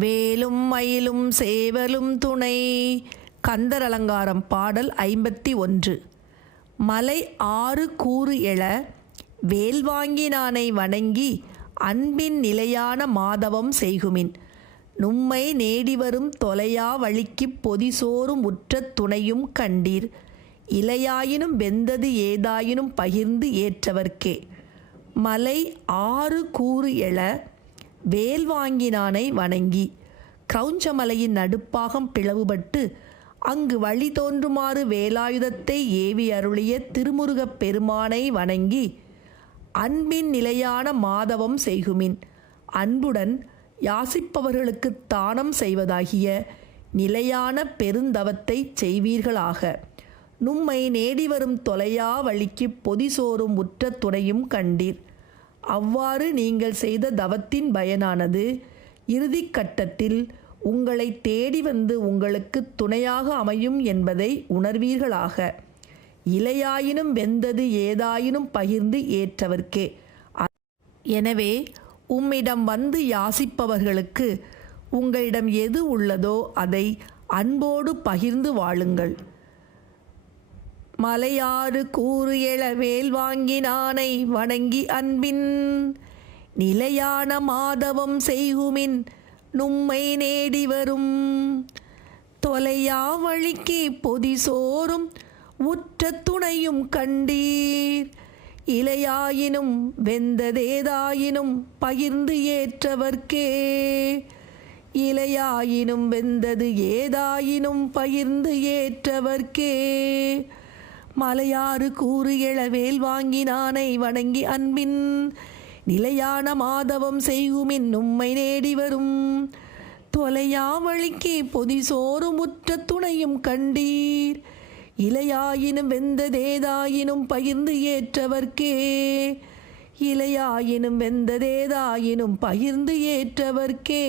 வேலும் மயிலும் சேவலும் துணை. கந்தர் அலங்காரம் பாடல் ஐம்பத்தி ஒன்று. மலை ஆறு கூறு எழ வேல் வாங்கினானை வணங்கி அன்பின் நிலையான மாதவம் செய்குமின். நும்மை நேடி வரும் தொலையா வழிக்குப் பொதிசோறும் உற்ற துணையும் கண்டீர். இலையாயினும் வெந்தது ஏதாயினும் பகிர்ந்து ஏற்றவர்க்கே. மலை ஆறு கூறு எழ வேல் வாங்கினானை வணங்கி கிரௌஞ்சமலையின் நடுப்பாகம் பிளவுபட்டு அங்கு வழி தோன்றுமாறு வேலாயுதத்தை ஏவி அருளிய திருமுருகப் பெருமானை வணங்கி அன்பின் நிலையான மாதவம் செய்குமின். அன்புடன் யாசிப்பவர்களுக்கு தானம் செய்வதாகிய நிலையான பெருந்தவத்தை செய்வீர்களாக. நும்மை நேடி வரும் தொலையா வழிக்கு பொதிசோறும் உற்ற துணையும் கண்டீர். அவ்வாறு நீங்கள் செய்த தவத்தின் பயனானது இறுதிக்கட்டத்தில் உங்களை தேடி வந்து உங்களுக்கு துணையாக அமையும் என்பதை உணர்வீர்களாக. இலையாயினும் வெந்தது ஏதாயினும் பகிர்ந்து ஏற்றவர்க்கே. எனவே உம்மிடம் வந்து யாசிப்பவர்களுக்கு உங்களிடம் எது உள்ளதோ அதை அன்போடு பகிர்ந்து வாழுங்கள். மலையாறு கூறு எழ வேல் வாங்கினானை வணங்கி அன்பின். நிலையான மாதவம் செய்குமின் நும்மை நேடி வரும். தொலையா வழிக்கு பொதிசோறும் உற்ற துணையும் கண்டீர். இலையாயினும் வெந்ததேதாயினும் பகிர்ந்து ஏற்றவர்க்கே. இலையாயினும் வெந்தது ஏதாயினும் பகிர்ந்து ஏற்றவர்க்கே. மலையாறு கூறு எழவேல் வாங்கினானை வணங்கி அன்பின் நிலையான மாதவம் செய்குமின் உம்மை நேடி வரும். தொலையா பொதி பொதிசோறும் முற்ற துணையும் கண்டீர். இலையாயினும் வெந்ததேதாயினும் பகிர்ந்து ஏற்றவர்க்கே. இலையாயினும் வெந்ததேதாயினும் பகிர்ந்து ஏற்றவர்க்கே.